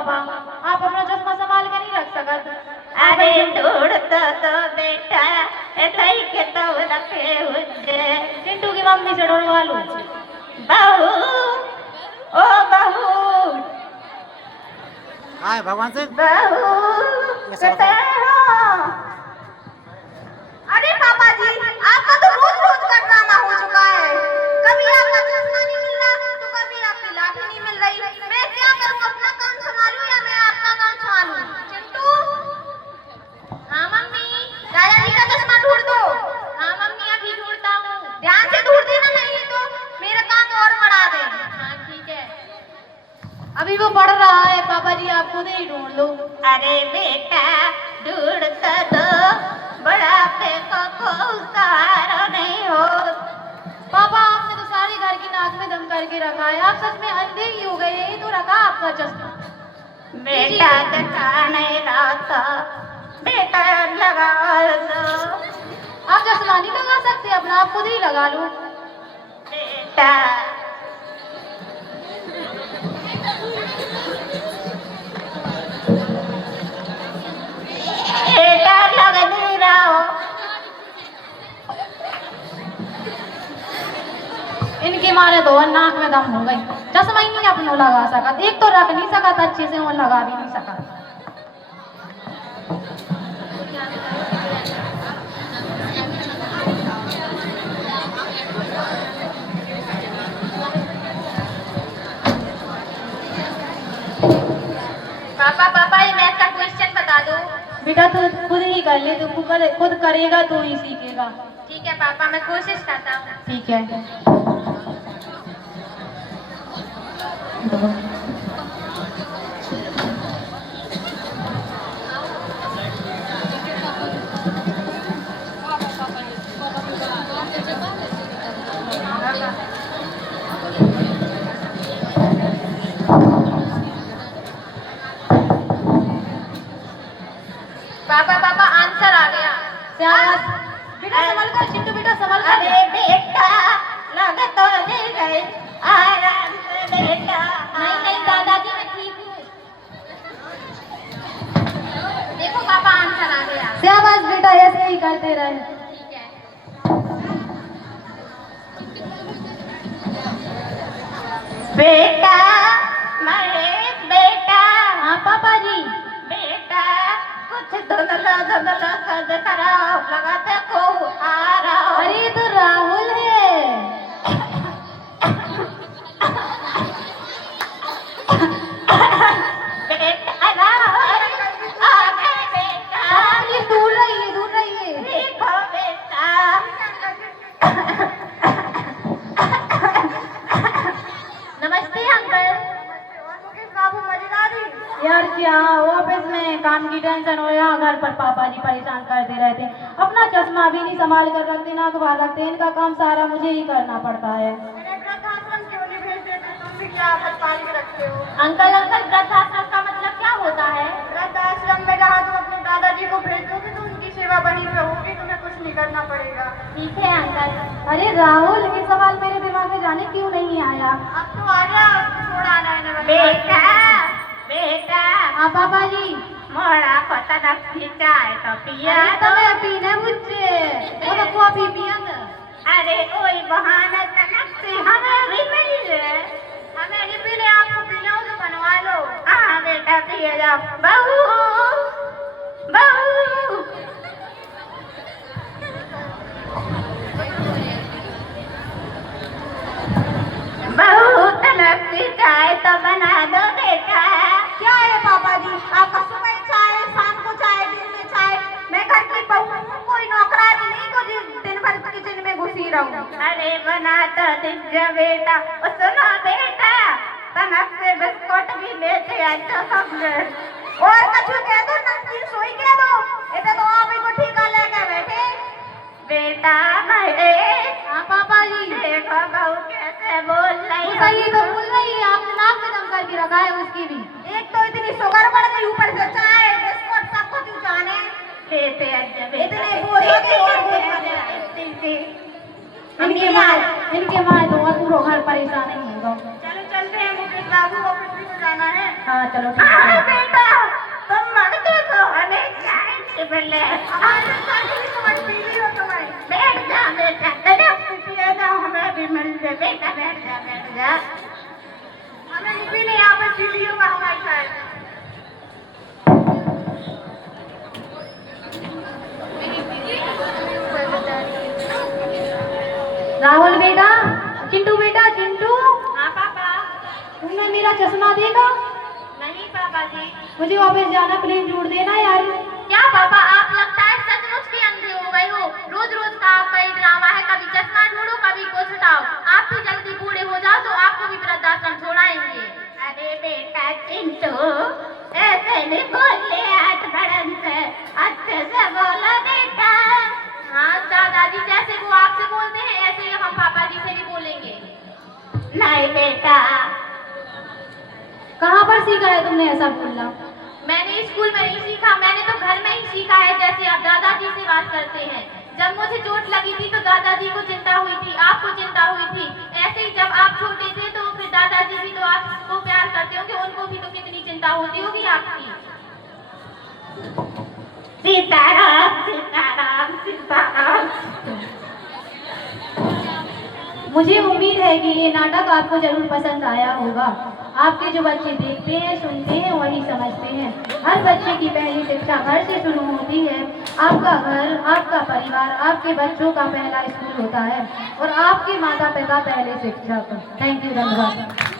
पापा, आप अपना चश्मा संभाल के नहीं रख सकत। अरे ढूंढता तो बेटा ऐसा ही के तो रखे हुए। चिंटू की मम्मी से ढूंढवा लो। बहू, ओ बहू, हाय भगवान से बहू कहते हो। अरे पापा जी, आपका तो रोज रोज का ड्रामा हो चुका है। कभी आपका चश्मा नहीं मिल रहा तो कभी आपकी लाठी नहीं मिल रही। मैं क्या करूं, अपना काम संभालूं या मैं आपका काम संभालूं? चिंटू। हाँ मम्मी। दादाजी का चश्मा ढूंढ दो। हाँ मम्मी, अभी ढूंढता हूँ। ध्यान से ढूंढ देना, नहीं तो मेरा काम और बढ़ा दे। हाँ ठीक है। अभी वो पढ़ रहा है पापा जी, आप खुद ही ढूंढ लो। अरे बेटा ढूंढता तो बुढ़ापे को कोई सहारा नहीं हो। पापा आपने तो सारे घर की नाक में दम करके रखा है, आप सच में अंधे ही हो गए। यही तो रखा आपका चश्मा। बेटा दिखा नहीं रहा था, बेटा लगा दो। आप चश्मा नहीं लगा सकते अपना, आप खुद ही लगा लो। बेटा बेटा लग नहीं रहा हो। इनके मारे तो नाक में दम हो गई, चश्मा ही नहीं अपनो लगा सका। एक तो रख नहीं सका अच्छे से, वो लगा भी नहीं सका। पापा पापा, ये मैथ का क्वेश्चन बता दो। बेटा तू खुद ही कर ले, तू खुद करेगा तो ही सीखेगा। ठीक है पापा, मैं कोशिश करता हूँ। ठीक है। पापा पापा, आंसर आ गया। शाबाश बेटा, संभल कर चिंटू, बेटा संभल कर। अरे बेटा लग तो नहीं गई, आराम से बेटा। नहीं नहीं दादाजी, मैं ठीक हूँ। देखो पापा, आंसर आ गया। शाबाश बेटा, ऐसे ही करते रहे। ठीक है। बेटा महेश बेटा। हाँ पापा जी। बेटा कुछ धुंधला धुंधला कर खराब लगाते को आ रहा हो। अरे ये तो राहुल है। बेटा राहुल आ गए बेटा। ये दूर रहिए, दूर रहिए। देखो बेटा। नमस्ते अंकल। बाबू मजेदारी। यार क्या ऑफिस में काम की टेंशन हो, यहाँ घर पर पापा जी परेशान करते रहते। अपना चश्मा भी नहीं संभाल कर रखते, ना अखबार रखते। इनका काम सारा मुझे ही करना पड़ता है। वृद्धाश्रम क्यों नहीं भेज देते? तुम भी क्या आदत पाल के रखते हो? अंकल अंकल, वृद्धाश्रम का मतलब क्या होता है? वृद्धाश्रम में जहाँ तुम अपने दादाजी को भेज दोगे तो उनकी सेवा बनी रहोगी, तुम्हें कुछ नहीं करना पड़ेगा। ठीक है अंकल। अरे राहुल, ये सवाल मेरे दिमाग में जाने क्यों नहीं आया? अब तो आ गया, थोड़ा आना है। बेटा बेटा। हाँ पापा जी। मोड़ा पता नक्की चाय तो पिया तो दो। मैं पीने मुझे वो तो कॉफी पिया था। अरे कोई बहाना तनक्सी हमें भी नहीं है। हमें भी पीने, आपको पीना हो तो बनवा लो। हाँ बेटा पिए जाओ। बहू बहू। बहू तनक्सी चाय तो बना दो बेटा। क्या है पापा जी, आपका सुबह चाय, शाम को चाय, दिन में चाय? मैं घर की बहू हूँ, कोई नौकरानी नहीं को दिन भर किचन में घुसी रहूं। अरे बना तो दीजिए बेटा। और सुनो बेटा, तनक से बिस्कुट भी लेते अच्छा समझे। और कछु कह दो, नमकीन सोई कह दो। इधर तो आप ही को ठीका लेके बैठे। बेटा महेश। हाँ पापा जी। देखो बहू कैसे बोल रही वो है। सही तो बोल रही है, आपने नाक में दम करके रखा है उसकी भी। एक तो इतनी शुगर बढ़ गई, ऊपर से चाय बिस्कुट सब कुछ जाने। लेते अच्छा बेटा। इतने बोझ हो गए और बोझ बने। इतनी सी। इनके माँ इनके माँ तो पूरा घर परेशान ही होगा। चलो चलते हैं, मुकेश बाबू ऑफिस भी तो जाना है। हाँ चलो ठीक हाँ है। बेटा, तुम मरते हो हमें चाय से पहले। हमारे साथ ही तुम्हारी पीली हो तुम्हारी। बैठ जा बेटा, तड़प पिए जाओ, हमें भी मिल जाए बेटा, बैठ जा बैठ जा। हमें भी नहीं यहाँ पे पीली होगा हमारी चाय। राहुल बेटा, चिंटू बेटा, चिंटू हाँ पापा। तुम्हें मेरा चश्मा देगा? नहीं पापा जी। मुझे ऑफिस जाना, प्लीज जोड़ देना यार। क्या पापा, आप लगता है सचमुच की अंधी हो गई हो। रोज रोज का आपका ही ड्रामा है, कभी चश्मा ढूंढो कभी कुछ हटाओ। आप भी जल्दी बूढ़े हो जाओ तो आपको भी वृद्धाश्रम छोड़ाएंगे। अरे बेटा चिंटू, ऐसे नहीं बोले आज बड़न से, अच्छे से बोलो बेटा। हाँ दादाजी, जैसे वो आपसे बोलते हैं ऐसे ही हम पापा जी से भी बोलेंगे। नहीं बेटा। कहाँ पर सीखा है तुमने ऐसा बोलना? मैंने स्कूल में नहीं सीखा, मैंने तो घर में ही सीखा है, जैसे आप दादाजी से बात करते हैं। जब मुझे चोट लगी थी तो दादाजी को चिंता हुई थी, आपको चिंता हुई थी। ऐसे ही जब आप छोटे थे तो फिर दादाजी भी तो आपको प्यार करते होंगे, उनको भी तो कितनी चिंता होती होगी आपकी। सीताराम सीताराम सीताराम। मुझे उम्मीद है कि ये नाटक आपको जरूर पसंद आया होगा। आपके जो बच्चे देखते हैं, सुनते हैं, वही समझते हैं। हर बच्चे की पहली शिक्षा घर से शुरू होती है। आपका घर, आपका परिवार, आपके बच्चों का पहला स्कूल होता है और आपके माता पिता पहले शिक्षक। थैंक यू, धन्यवाद।